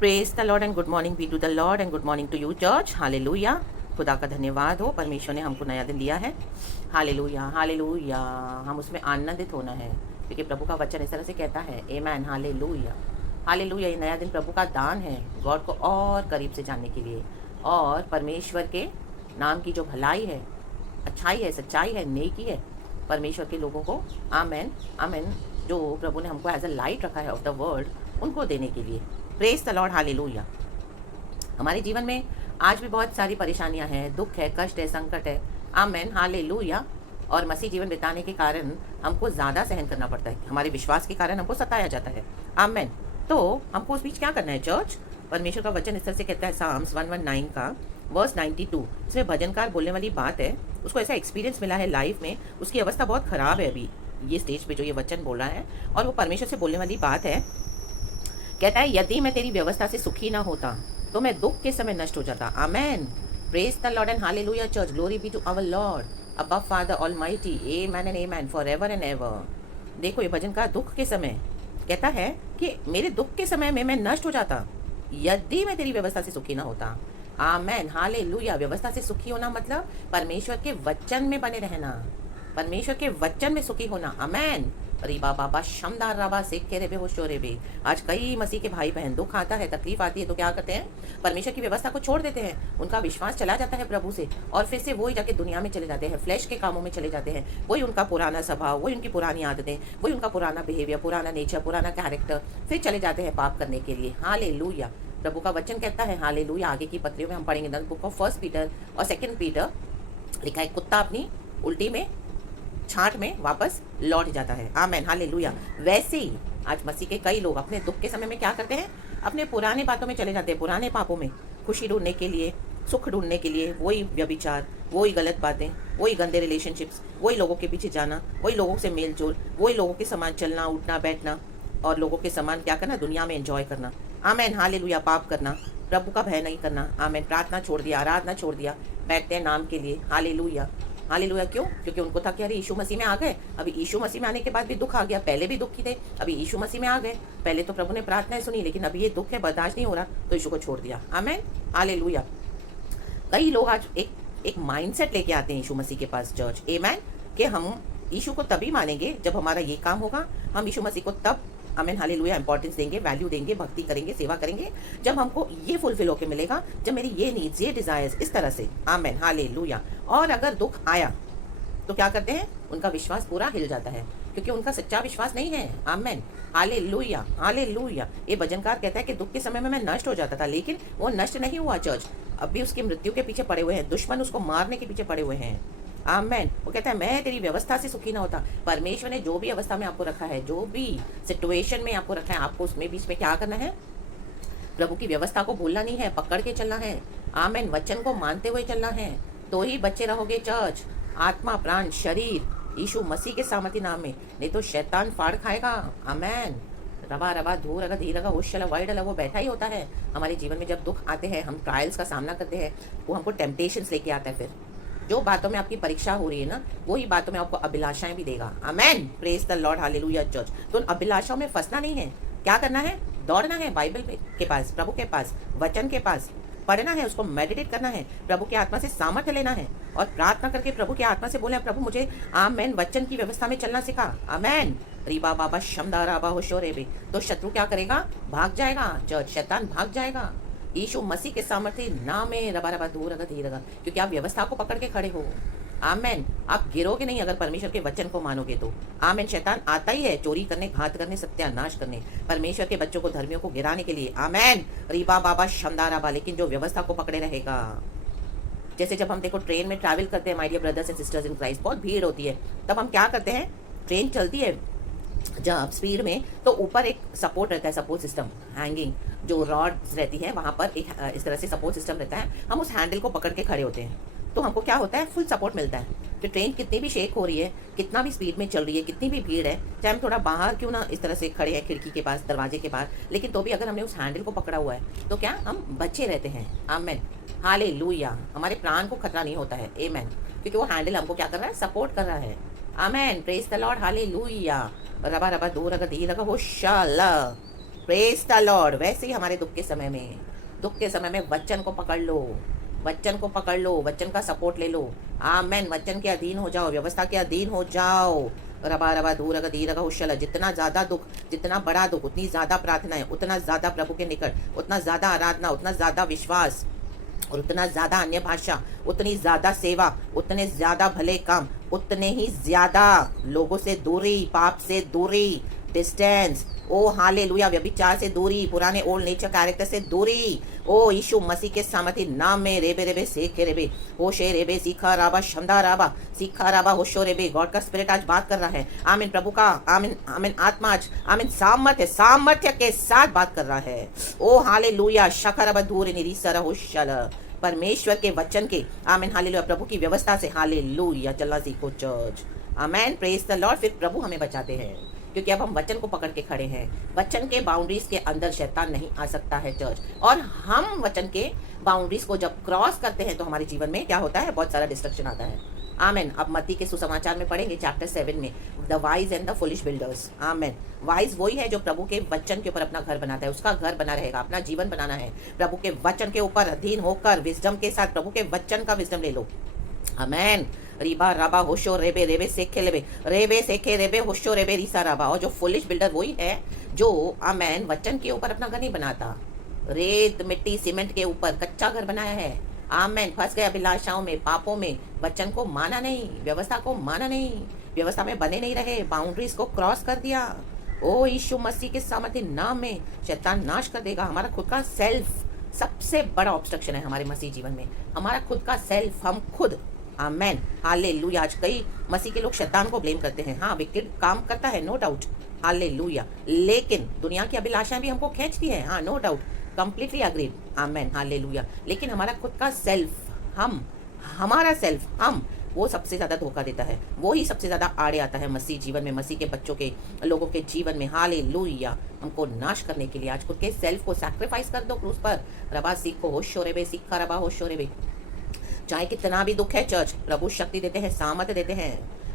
Praise the lord and good morning be to the lord and good morning to you church. Hallelujah. खुदा का धन्यवाद हो, परमेश्वर ने हमको नया दिन दिया है। Hallelujah hallelujah. हम उसमें आनंदित होना है क्योंकि प्रभु का वचन इस तरह से कहता है आमेन। Hallelujah hallelujah. ये नया दिन प्रभु का दान है गॉड को और करीब से जानने के लिए, और परमेश्वर के नाम की जो भलाई है, अच्छाई है, सच्चाई है, नेकी है, परमेश्वर के लोगों को आमेन आमेन जो प्रभु ने हमको एज अ लाइट रखा है ऑफ द वर्ल्ड, उनको देने के लिए। Praise the lord hallelujah. हमारे जीवन में आज भी बहुत सारी परेशानियां हैं, दुख है, कष्ट है, संकट है। Amen hallelujah. और मसीह जीवन बिताने के कारण हमको ज़्यादा सहन करना पड़ता है, हमारे विश्वास के कारण हमको सताया जाता है। आमेन। तो हमको उस बीच क्या करना है चर्च? परमेश्वर का वचन इस तरह से कहता है, साम्स 119 का वर्स 92। इसमें भजनकार बोलने वाली बात है, उसको ऐसा एक्सपीरियंस मिला है लाइफ में, उसकी अवस्था बहुत ख़राब है अभी ये स्टेज पे जो ये वचन बोल रहा है, और वो परमेश्वर से बोलने वाली बात है। कहता है, यदि मैं तेरी व्यवस्था से सुखी ना होता तो मैं दुख के समय नष्ट हो जाता। Amen. Praise the lord and hallelujah church. Glory be to our lord above father almighty. Amen and amen forever and ever. देखो ये भजन का दुख के समय कहता है कि मेरे दुख के समय में मैं नष्ट हो जाता यदि मैं तेरी व्यवस्था से सुखी ना होता। Amen hallelujah. व्यवस्था से सुखी होना मतलब परमेश्वर के वचन में बने रहना, परमेश्वर के वचन में सुखी होना। आमेन। रीबा बाबा शमदार राबा सेखे रे बे होशो रे बे। आज कई मसीह के भाई बहन दुख आता है, तकलीफ आती है तो क्या करते हैं? परमेश्वर की व्यवस्था को छोड़ देते हैं, उनका विश्वास चला जाता है प्रभु से, और फिर से वही जाके दुनिया में चले जाते हैं, फ्लैश के कामों में चले जाते हैं। वही उनका पुराना स्वभाव, वही उनकी पुरानी आदतें, वही उनका पुराना बिहेवियर, पुराना नेचर, पुराना कैरेक्टर, फिर चले जाते हैं पाप करने के लिए। हालेलुया। प्रभु का वचन कहता है हालेलुया। आगे की पत्रियों में हम पढ़ेंगे द बुक ऑफ 1 पीटर और 2 पीटर, लिखा है कुत्ता अपनी उल्टी में छांट में वापस लौट जाता है। Amen hallelujah. वैसे ही आज मसीह के कई लोग अपने दुख के समय में क्या करते हैं? अपने पुराने बातों में चले जाते हैं, पुराने पापों में, खुशी ढूंढने के लिए, सुख ढूंढने के लिए। वही व्यभिचार, वही गलत बातें, वही गंदे रिलेशनशिप्स, वही लोगों के पीछे जाना, वही लोगों से मेल जोल, वही लोगों के समान चलना, उठना बैठना, और लोगों के समान क्या करना? दुनिया में एंजॉय करना। Amen hallelujah. पाप करना, प्रभु का भय नहीं करना। आमेन। प्रार्थना छोड़ दिया, आराधना छोड़ दिया, बैठते हैं नाम के लिए। Hallelujah hallelujah. क्यों? क्योंकि उनको था कि अरे यीशु मसीह में आ गए, अभी यीशु मसीह में आने के बाद भी दुख आ गया, पहले भी दुखी थे, अभी यीशु मसीह में आ गए, पहले तो प्रभु ने प्रार्थनाएं सुनी, लेकिन अभी ये दुख है, बर्दाश्त नहीं हो रहा, तो यीशु को छोड़ दिया। Amen hallelujah. कई लोग आज एक माइंडसेट लेके आते हैं यीशु मसीह के पास चर्च। आमेन। कि हम यीशु को तभी मानेंगे जब हमारा ये काम होगा, हम यीशु मसीह को तब आमेन हालेलुया इंपॉर्टेंस देंगे, वैल्यू देंगे, भक्ति करेंगे, सेवा करेंगे, जब हमको ये फुलफिल होके मिलेगा, जब मेरी ये नीड्स, ये डिजायर्स इस तरह से। Amen hallelujah. और अगर दुख आया तो क्या करते हैं? उनका विश्वास पूरा हिल जाता है, क्योंकि उनका सच्चा विश्वास नहीं है। Amen hallelujah hallelujah. ये भजनकार कहता है कि दुख के समय में मैं नष्ट हो जाता था, लेकिन वो नष्ट नहीं हुआ चर्च, अभी उसकी मृत्यु के पीछे पड़े हुए हैं, दुश्मन उसको मारने के पीछे पड़े हुए हैं। आमेन। वो कहता है मैं तेरी व्यवस्था से सुखी ना होता। परमेश्वर ने जो भी अवस्था में आपको रखा है, जो भी सिचुएशन में आपको रखा है, आपको उसमें बीच में क्या करना है? प्रभु की व्यवस्था को भूलना नहीं है, पकड़ के चलना है। आमेन। वचन को मानते हुए चलना है, तो ही बच्चे रहोगे चर्च। आत्मा, प्राण, शरीर यीशु मसीह के सामर्थ्य नाम में, नहीं तो शैतान फाड़ खाएगा। आमेन। रबा रबा धूर अगर धीर अगर होश चला वाइड वो बैठा ही होता है हमारे जीवन में। जब दुख आते हैं, हम ट्रायल्स का सामना करते हैं, वो हमको टेम्पटेशंस लेके आता है। फिर जो बातों में आपकी परीक्षा हो रही है ना, वही बातों में आपको अभिलाषाएं भी देगा। Amen. Praise the lord hallelujah church. तो उन अभिलाषाओं में फंसना नहीं है, क्या करना है? दौड़ना है बाइबल के पास, प्रभु के पास, वचन के पास पढ़ना है, उसको मेडिटेट करना है, प्रभु की आत्मा से सामर्थ्य लेना है, और प्रार्थना करके प्रभु की आत्मा से बोले, प्रभु मुझे आमेन वचन की व्यवस्था में चलना सिखा। आमेन। रीबा बाबा शमदार आबा होशो रे बे। तो शत्रु क्या करेगा? भाग जाएगा चर्च, शैतान भाग जाएगा यीशु मसीह के सामर्थ्य नाम में। रबा रबा दूर अगर धीर अगर, क्योंकि आप व्यवस्था को पकड़ के खड़े हो। आमेन। आप गिरोगे नहीं अगर परमेश्वर के वचन को मानोगे तो। आमेन। शैतान आता ही है चोरी करने, घात करने, सत्यानाश करने, परमेश्वर के बच्चों को, धर्मियों को गिराने के लिए। आमेन। रीबा बाबा शमदाराबा। लेकिन जो व्यवस्था को पकड़े रहेगा, जैसे जब हम देखो ट्रेन में ट्रैवल करते हैं, my dear brothers and sisters in Christ, बहुत भीड़ होती है, तब हम क्या करते हैं? ट्रेन चलती है जब स्पीड में, तो ऊपर एक सपोर्ट रहता है, सपोर्ट सिस्टम, हैंगिंग जो रॉड्स रहती है, वहाँ पर एक इस तरह से सपोर्ट सिस्टम रहता है। हम उस हैंडल को पकड़ के खड़े होते हैं, तो हमको क्या होता है? फुल सपोर्ट मिलता है। कि ट्रेन कितनी भी शेक हो रही है, कितना भी स्पीड में चल रही है, कितनी भी भीड़ है, चाहे हम थोड़ा बाहर क्यों ना इस तरह से खड़े हैं खिड़की के पास, दरवाजे के पास, लेकिन तो भी अगर हमने उस हैंडल को पकड़ा हुआ है तो क्या हम बचे रहते हैं। Amen hallelujah. हमारे प्राण को खतरा नहीं होता है। आमेन। क्योंकि वो हैंडल हमको क्या कर रहा है? सपोर्ट कर रहा है। Amen. Praise the lord hallelujah. रबा रबा दूर अगर धी लगा होशाला। Praise the Lord. वैसे ही हमारे दुख के समय में वचन को पकड़ लो, वचन को पकड़ लो, वचन का सपोर्ट ले लो। आमेन। वचन के अधीन हो जाओ, व्यवस्था के अधीन हो जाओ। रबा रबा दूर धीरग हुशल। जितना ज्यादा दुख, जितना बड़ा दुख, उतनी ज्यादा प्रार्थना है, उतना ज्यादा प्रभु के निकट, उतना ज्यादा आराधना, उतना ज्यादा विश्वास और उतना ज्यादा अन्य भाषा, उतनी ज्यादा सेवा, उतने ज्यादा भले काम, उतने ही ज्यादा लोगों से दूरी, पाप से दूरी, डिस्टेंस। ओ हालेलुया। व्यभिचार से दूरी, पुराने ओल्ड नेचर कैरेक्टर से दूरी। ओ यीशु मसीह के सामर्थ्य नाम में रेबे रेबे सेखे रेबे होशे रेबे सीखा राबा शंदा राबा सीखा राबा होशो रेबे। गॉड का स्पिरिट आज बात कर रहा है। आमीन। प्रभु का आमीन आमीन आत्मा आज आमीन सामर्थ्य के साथ बात कर रहा है। ओ हालेलुया। शखरबा दूर निरीसरा होशल। परमेश्वर के वचन के आमीन हालेलुया। प्रभु की व्यवस्था से हालेलुया चलना सीखो चर्च। आमीन। Praise the Lord. फिर प्रभु हमें बचाते हैं क्योंकि अब हम वचन को पकड़ के खड़े हैं। वचन के बाउंड्रीज के अंदर शैतान नहीं आ सकता है चर्च। और हम वचन के बाउंड्रीज को जब क्रॉस करते हैं तो हमारे जीवन में क्या होता है? बहुत सारा डिस्ट्रक्शन आता है। आमेन। अब मत्ती के सुसमाचार में पढ़ेंगे चैप्टर 7 में, the wise and the foolish builders. Amen. Wise वही है जो प्रभु के वचन के ऊपर अपना घर बनाता है, उसका घर बना रहेगा, अपना जीवन बनाना है प्रभु के वचन के ऊपर अधीन होकर विजडम के साथ। प्रभु के वचन का विजडम ले लो। आमेन। रिबा राबा होशो रेबे रेबे सेखे लेबे रेबे सेखे रेबे होशो रेबे रिसा राबा। और जो फुलिश बिल्डर वही है जो आमेन वचन के ऊपर अपना घर नहीं बनाता, रेत मिट्टी सीमेंट के ऊपर कच्चा घर बनाया है। आमेन। फंस गए अभिलाषाओं में, पापों में, वचन को माना नहीं, व्यवस्था को माना नहीं, व्यवस्था में बने नहीं रहे, बाउंड्रीज को क्रॉस कर दिया। ओ यीशु मसीह के सामर्थ्य नाम में शैतान नाश कर देगा। हमारा खुद का सेल्फ सबसे बड़ा ऑब्स्ट्रक्शन है हमारे मसीह जीवन में, हमारा खुद का सेल्फ, हम खुद। आमेन। हालेलुया। आज कई मसीह के लोग शैतान को ब्लेम करते हैं। हाँ, विकेट काम करता है, नो डाउट। हालेलुया। लेकिन दुनिया की अभिलाषाएं भी हमको खींचती है। हाँ, नो डाउट, कंप्लीटली अग्रीड। आमेन। हालेलुया। लेकिन हमारा खुद का सेल्फ, हमारा सेल्फ, वो सबसे ज्यादा धोखा देता है, वो ही सबसे ज्यादा आड़े आता है मसीह जीवन में, मसीह के बच्चों के लोगों के जीवन में। हालेलुया। हमको नाश करने के लिए आज खुद के सेल्फ को सैक्रिफाइस कर दो क्रूस पर। रबा सीखो होशो रेबे सीखा रबा होशो रेबे। चाहे कितना भी दुख है चर्च, प्रभु शक्ति देते हैं, सामर्थ्य देते हैं।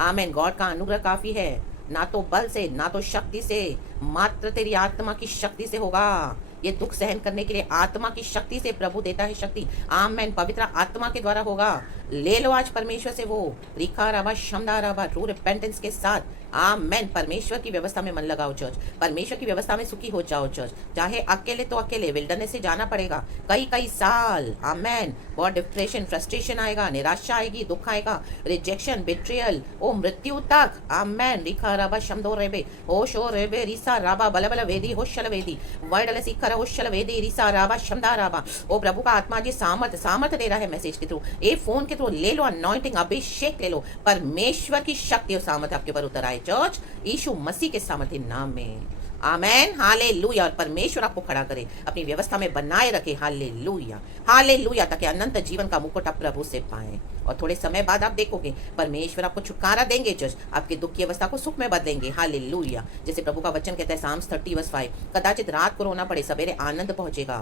आमेन। गॉड का अनुग्रह काफी है, ना तो बल से, ना तो शक्ति से, मात्र तेरी आत्मा की शक्ति से होगा। ये दुख सहन करने के लिए आत्मा की शक्ति से प्रभु देता है शक्ति। आमेन। पवित्र आत्मा के द्वारा होगा। ले लो आज परमेश्वर से वो रिखा राबा शमदा राबा ट्रू रिपेंटेंस के साथ। आमेन। परमेश्वर की व्यवस्था में मन लगाओ चर्च, परमेश्वर की व्यवस्था में सुखी हो जाओ चर्च। चाहे अकेले तो अकेले विल्डरनेस से जाना पड़ेगा कई साल। आमेन। बहुत डिप्रेशन, फ्रस्ट्रेशन आएगा, निराशा आएगी, दुख आएगा, रिजेक्शन, बिट्रियल, ओ मृत्यु तक। आमेन। रिखा राबा शमदो रेबे होशो रेबे रिसा राबा बल बल वेदी होशल वेदी वर्डल सीखर होशल वेदी रिसा राबा शमदा राबा। ओ प्रभु का आत्मा जी सामर्थ दे रहा है मैसेज के थ्रू, ए फोन के थ्रू। ले लो अनॉइंटिंग, अभिषेक ले लो। परमेश्वर की शक्ति और सामर्थ आपके ऊपर उतर आए चर्च, यीशु मसीह के सामर्थ्य नाम में। आमेन। हालेलुया। और परमेश्वर आपको खड़ा करे, अपनी व्यवस्था में बनाए रखे। Hallelujah hallelujah. ताकि अनंत जीवन का मुकुट आप प्रभु से पाएं। और थोड़े समय बाद आप देखोगे परमेश्वर आपको छुटकारा देंगे चर्च, आपके दुख की अवस्था को सुख में बदलेंगे। हालेलुया। जैसे प्रभु का वचन कहता है साम्स 30:5, कदाचित रात को रोना पड़े, सवेरे आनंद पहुंचेगा।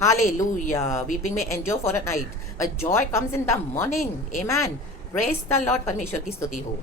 हालेलुया। वीपिंग में एंजॉय for a night, a joy comes in the morning. Amen. Praise the lord. परमेश्वर की स्तुति हो।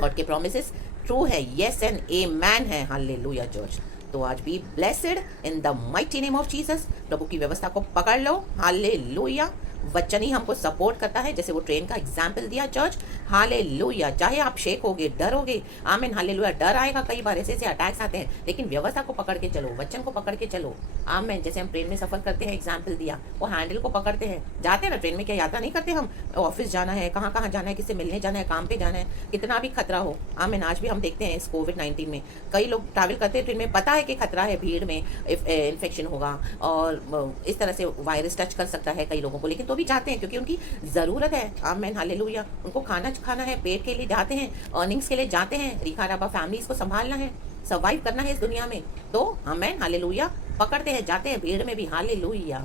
गॉड के प्रॉमिसेस ट्रू है, यस एंड आमेन है। Hallelujah church. तो आज be blessed in the mighty name of Jesus. प्रभु की व्यवस्था को पकड़ लो। हालेलुया। वचन ही हमको सपोर्ट करता है, जैसे वो ट्रेन का एग्जाम्पल दिया चर्च। हालेलुया। चाहे आप शेक होगे, डरोगे, आमीन हालेलुया। डर आएगा, कई बार ऐसे अटैक्स आते हैं, लेकिन व्यवस्था को पकड़ के चलो, वचन को पकड़ के चलो। आमीन। जैसे हम ट्रेन में सफर करते हैं, एग्जाम्पल दिया, वो हैंडल को पकड़ते हैं, जाते हैं ना ट्रेन में। क्या यात्रा नहीं करते हम? ऑफिस जाना है, कहाँ कहाँ जाना है, किससे मिलने जाना है, काम पे जाना है, कितना भी खतरा हो। आमीन। आज भी हम देखते हैं इस कोविड-19 में कई लोग ट्रैवल करते हैं ट्रेन में, पता है कि खतरा है, भीड़ में इन्फेक्शन होगा और इस तरह से वायरस टच कर सकता है कई लोगों को, लेकिन तो भी जाते हैं क्योंकि उनकी ज़रूरत है। आमीन हालेलुया। उनको खाना है, पेट के लिए जाते हैं, अर्निंग्स के लिए जाते हैं, रिखा राबा फैमिलीज को संभालना है, सर्वाइव करना है इस दुनिया में। तो आमीन हालेलुया पकड़ते हैं, जाते हैं भीड़ में भी। हालेलुया।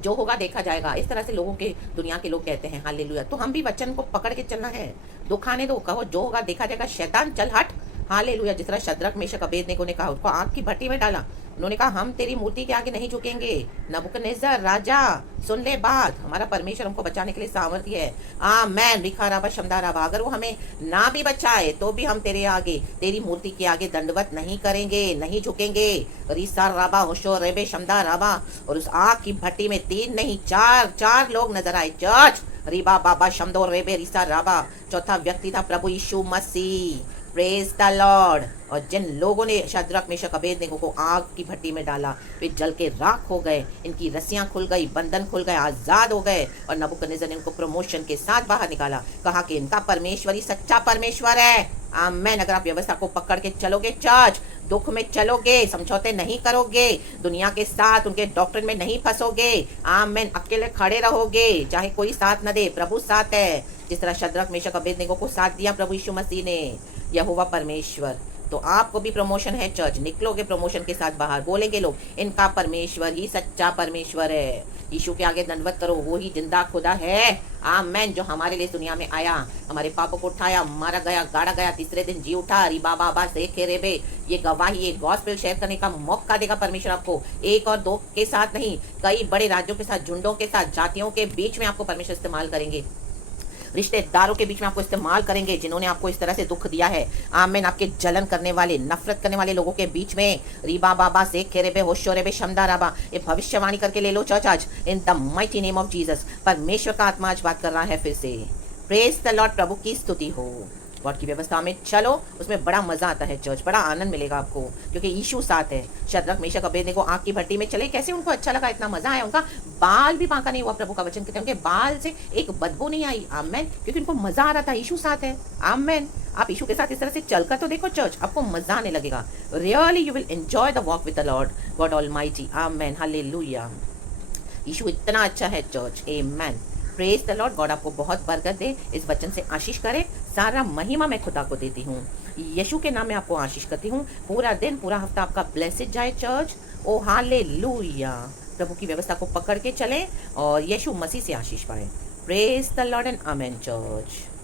जो होगा देखा जाएगा, इस तरह से लोगों के, दुनिया के लोग कहते हैं। हालेलुया। तो हम भी वचन को पकड़ के चलना है। दुख आने दो, कहो जो होगा देखा जाएगा, शैतान चल हट। हालेलुया। जिस तरह शद्रक मेशक अबेदनेगो ने कहा, उसको आग की भट्टी में डाला, उन्होंने कहा हम तेरी मूर्ति के आगे नहीं झुकेंगे। नबूकदनेस्सर राजा सुन ले बात, हमारा परमेश्वर हमको बचाने के लिए सामर्थ्य है। आमेन। रिखा राबा शमदा राबा, अगर वो हमें ना भी बचाए तो भी हम तेरे आगे, तेरी मूर्ति के आगे दंडवत नहीं करेंगे, नहीं झुकेंगे। रिसा राबा होशो रेबे शमदा राबा, और उस आग की भट्टी में 3 नहीं 4 लोग नजर आए। चर्च रिबा बाबा शमदो रेबे रिसा राबा, चौथा व्यक्ति था प्रभु यीशु मसीह। Praise the lord. और जिन लोगों ने शद्रक मेशक अबेदनेगो को आग की भट्टी में डाला, वे जल के राख हो गए, इनकी रस्सियां खुल गई, बंधन खुल गए, आजाद हो गए। और नबूकदनेस्सर ने उनको प्रमोशन के साथ बाहर निकाला, कहा कि इनका परमेश्वर ही सच्चा परमेश्वर है। आमेन। अगर आप व्यवस्था को पकड़ के चलोगे चर्च, दुख में चलोगे, समझौते नहीं करोगे, दुनिया के साथ उनके डॉक्ट्रिन में नहीं फंसोगे, आमेन, अकेले खड़े रहोगे, चाहे कोई साथ न दे, प्रभु साथ है। जिस तरह शद्रक मेशक अबेदनेगो को साथ दिया प्रभु यीशु मसीह ने, यहोवा परमेश्वर, तो आपको भी प्रमोशन है चर्च। निकलोगे प्रमोशन के साथ बाहर, बोलेंगे लोग इनका परमेश्वर ही सच्चा परमेश्वर है। यीशु के आगे दंडवत करो, वो ही जिंदा खुदा है। आमेन। जो हमारे लिए दुनिया में आया, हमारे पापों को उठाया, मारा गया, गाड़ा गया, तीसरे दिन जी उठा। अरे बाबा बा से खेरे बे, ये गवाही, ये गॉस्पेल शेयर करने का मौका देगा परमेश्वर आपको। 1 और 2 के साथ नहीं, कई बड़े राज्यों के साथ, झुंडों के साथ, जातियों के बीच में आपको परमेश्वर इस्तेमाल करेंगे, रिश्तेदारों के बीच में आपको इस्तेमाल करेंगे जिन्होंने आपको इस तरह से दुख दिया है। आमेन। आपके जलन करने वाले, नफरत करने वाले लोगों के बीच में, रीबा बाबा से खेरे बे होशोरे बे शमदा राबा, ये भविष्यवाणी करके ले लो चर्च आज, इन the mighty name of Jesus. परमेश्वर का आत्मा आज बात कर रहा है फिर से। Praise the Lord. प्रभु की स्तुति हो। गॉड की व्यवस्था में चलो, उसमें बड़ा मजा आता है चर्च, बड़ा आनंद मिलेगा आपको, क्योंकि यीशु साथ है। शद्रक मेशक अबेदनेगो आग की भट्टी में चले, कैसे उनको अच्छा लगा, इतना मजा आया, उनका बाल भी बांका नहीं हुआ। प्रभु का वचन कहते हैं उनके बाल से एक बदबू नहीं आई। आमेन। क्योंकि उनको मजा आ रहा था, यीशु साथ है। आमेन। आप यीशु के साथ इस तरह से चलकर तो देखो चर्च, आपको मजा आने लगेगा। Really you will enjoy the walk with the lord god almighty. Amen. Hallelujah. यीशु इतना अच्छा है church. Amen. Praise the lord. God आपको बहुत बरकत दे, इस वचन से आशीष करे। सारा महिमा मैं खुदा को देती हूँ, यीशु के नाम में आपको आशीष करती हूँ। पूरा दिन, पूरा हफ्ता आपका ब्लेसेड जाए चर्च। ओ हालेलुया। प्रभु की व्यवस्था को पकड़ के चलें और यीशु मसीह से आशीष पाएं। Praise the lord and amen church.